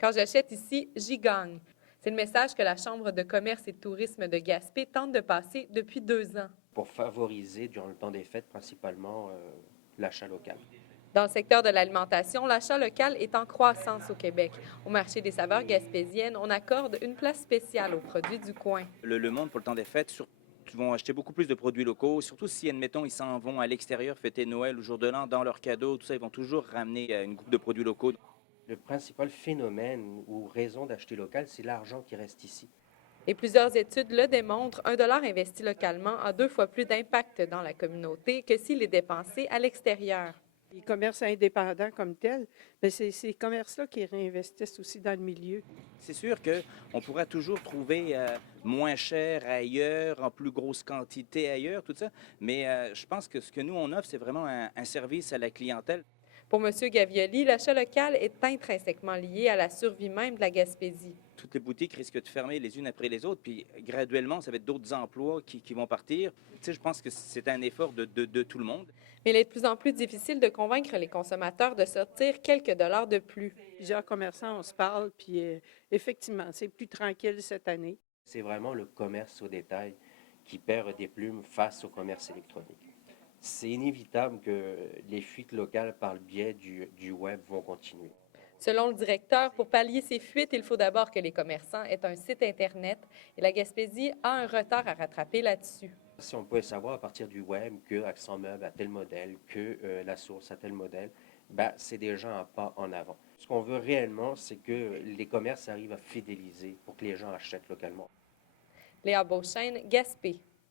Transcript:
Quand j'achète ici, j'y gagne. C'est le message que la Chambre de commerce et de tourisme de Gaspé tente de passer depuis 2 ans. Pour favoriser, durant le temps des fêtes, principalement l'achat local. Dans le secteur de l'alimentation, l'achat local est en croissance au Québec. Au marché des saveurs gaspésiennes, on accorde une place spéciale aux produits du coin. Le monde, pour le temps des fêtes, vont acheter beaucoup plus de produits locaux, surtout si, admettons, ils s'en vont à l'extérieur fêter Noël ou jour de l'an dans leurs cadeaux, tout ça, ils vont toujours ramener une coupe de produits locaux. Le principal phénomène ou raison d'acheter local, c'est l'argent qui reste ici. Et plusieurs études le démontrent, 1 dollar investi localement a 2 fois plus d'impact dans la communauté que s'il est dépensé à l'extérieur. Les commerces indépendants comme tels, bien, c'est ces commerces-là qui réinvestissent aussi dans le milieu. C'est sûr qu'on pourrait toujours trouver moins cher ailleurs, en plus grosse quantité ailleurs, tout ça, mais je pense que ce que nous, on offre, c'est vraiment un service à la clientèle. Pour M. Gavioli, l'achat local est intrinsèquement lié à la survie même de la Gaspésie. Toutes les boutiques risquent de fermer les unes après les autres, puis graduellement, ça va être d'autres emplois qui vont partir. Tu sais, je pense que c'est un effort de tout le monde. Mais il est de plus en plus difficile de convaincre les consommateurs de sortir quelques dollars de plus. Plusieurs commerçants, on se parle, puis effectivement, c'est plus tranquille cette année. C'est vraiment le commerce au détail qui perd des plumes face au commerce électronique. C'est inévitable que les fuites locales par le biais du web vont continuer. Selon le directeur, pour pallier ces fuites, il faut d'abord que les commerçants aient un site Internet et la Gaspésie a un retard à rattraper là-dessus. Si on pouvait savoir à partir du web que Accent Meuble a tel modèle, que La Source a tel modèle, ben, c'est déjà un pas en avant. Ce qu'on veut réellement, c'est que les commerces arrivent à fidéliser pour que les gens achètent localement. Léa Beauchesne, Gaspé.